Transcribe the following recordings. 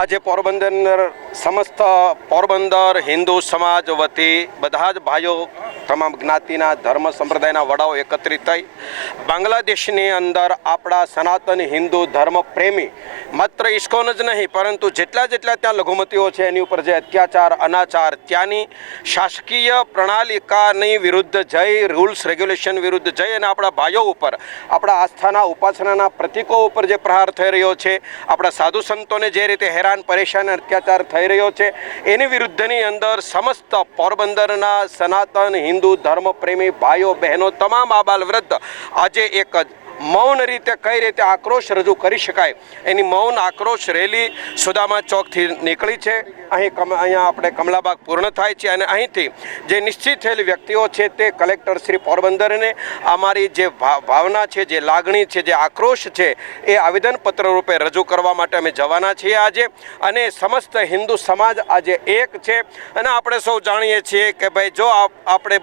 આજે પોરબંદર સમસ્ત પોરબંદર હિન્દુ સમાજ વતી બધા જ ભાઈઓ તમામ જ્ઞાતિના ધર્મ સંપ્રદાયના વડાઓ એકત્રિત થઈ બાંગ્લાદેશની અંદર આપણા સનાતન હિન્દુ ધર્મ પ્રેમી માત્ર ઇસ્કોન જ નહીં પરંતુ જેટલા ત્યાં લઘુમતીઓ છે એની ઉપર જે અત્યાચાર અનાચાર ત્યાંની શાસકીય પ્રણાલિકાની વિરુદ્ધ જઈ રૂલ્સ રેગ્યુલેશન વિરુદ્ધ જઈ અને આપણા ભાઈઓ ઉપર આપણા આસ્થાના ઉપાસનાના પ્રતીકો ઉપર જે પ્રહાર થઈ રહ્યો છે, આપણા સાધુ સંતોને જે રીતે હેરાન પરેશાન અત્યાચાર થઈ રહ્યો છે એની વિરુદ્ધની અંદર સમસ્ત પોરબંદરના સનાતન હિન્દુ ધર્મ પ્રેમી ભાઈઓ બહેનો તમામ આબાલ વૃદ્ધ આજે એક જ મૌન રીતે કઈ રીતે આક્રોશ રજૂ કરી શકાય એની મૌન આક્રોશ રેલી સુદામા ચોકથી નીકળી છે। અહીંયા આપણે કમલાબાગ પૂર્ણ થાય છે અને અહીંથી જે નિશ્ચિત થયેલી વ્યક્તિઓ છે તે કલેક્ટર શ્રી પોરબંદરને અમારી જે ભાવના છે, જે લાગણી છે, જે આક્રોશ છે એ આવેદનપત્ર રૂપે રજૂ કરવા માટે અમે જવાના છીએ આજે। અને સમસ્ત હિન્દુ સમાજ આજે એક છે અને આપણે સૌ જાણીએ છીએ કે ભાઈ જો આપણે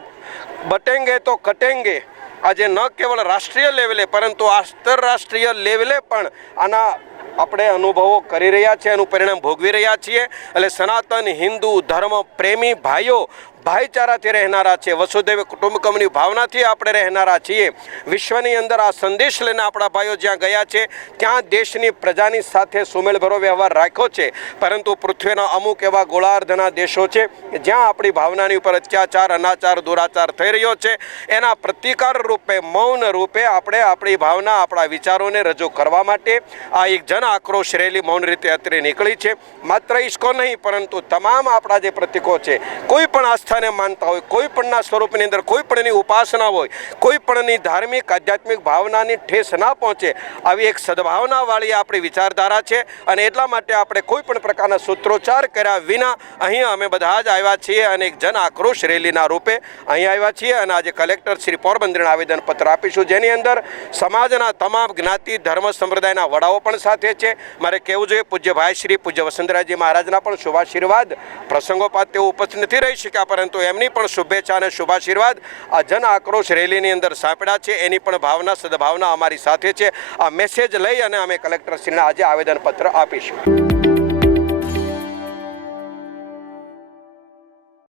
બટેંગે તો કટેંગે આજે ન કેવળ રાષ્ટ્રીય લેવલે પરંતુ આંતરરાષ્ટ્રીય લેવલે પણ આના આપણે અનુભવો કરી રહ્યા છીએ, એનું પરિણામ ભોગવી રહ્યા છીએ। એટલે સનાતન હિન્દુ ધર્મ પ્રેમી ભાઈઓ ભાઈચારાથી રહેનારા છે, વસુધૈવ કુટુંબકમની ભાવનાથી આપણે રહેનારા છીએ। વિશ્વની અંદર આ સંદેશ લઈને આપણા ભાઈઓ જ્યાં ગયા છે ત્યાં દેશની પ્રજાની સાથે સુમેળભરો વ્યવહાર રાખ્યો છે, પરંતુ પૃથ્વીના અમુક એવા ગોળાર્ધના દેશો છે જ્યાં આપણી ભાવનાની ઉપર અત્યાચાર અનાચાર દુરાચાર થઈ રહ્યો છે, એના પ્રતિકાર રૂપે મૌન રૂપે આપણે આપણી ભાવના આપણા વિચારોને રજૂ કરવા માટે આ એક જન આક્રોશ રેલી મૌન રીતે અત્રે નીકળી છે। માત્ર ઇસ્કોન નહીં પરંતુ તમામ આપણા જે પ્રતીકો છે, કોઈ પણ આસ્થા માનતા હોય, કોઈ પણના સ્વરૂપની અંદર કોઈ પણની ઉપાસના હોય, કોઈ પણની ધાર્મિક આધ્યાત્મિક ભાવનાની ઠેસ ના પહોંચે આવી એક સદભાવનાવાળી આપણી વિચારધારા છે અને એટલા માટે આપણે કોઈ પણ પ્રકારના સૂત્રોચ્ચાર કર્યા વિના અહીં અમે બધા જ આવ્યા છીએ અને એક જન આક્રોશ રેલીના રૂપે અહીં આવ્યા છીએ અને આજે કલેક્ટર શ્રી પોરબંદરને આવેદનપત્ર આપીશું, જેની અંદર સમાજના તમામ જ્ઞાતિ ધર્મ સંપ્રદાયના વડાઓ પણ સાથે છે। મારે કહેવું જોઈએ પૂજ્ય ભાઈ શ્રી પૂજ્ય વસંતરાયજી મહારાજના પણ શુભાશીર્વાદ પ્રસંગોપાત તેઓ ઉપસ્થિત નથી રહી શક્યા પરંતુ એમની પણ શુભેચ્છા અને શુભાશીર્વાદ આ જન આક્રોશ રેલીની અંદર સાંપડ્યા છે, એની પણ ભાવના સદભાવના અમારી સાથે છે। આ મેસેજ લઈ અને અમે કલેક્ટરશ્રીને આજે આવેદનપત્ર આપીશું।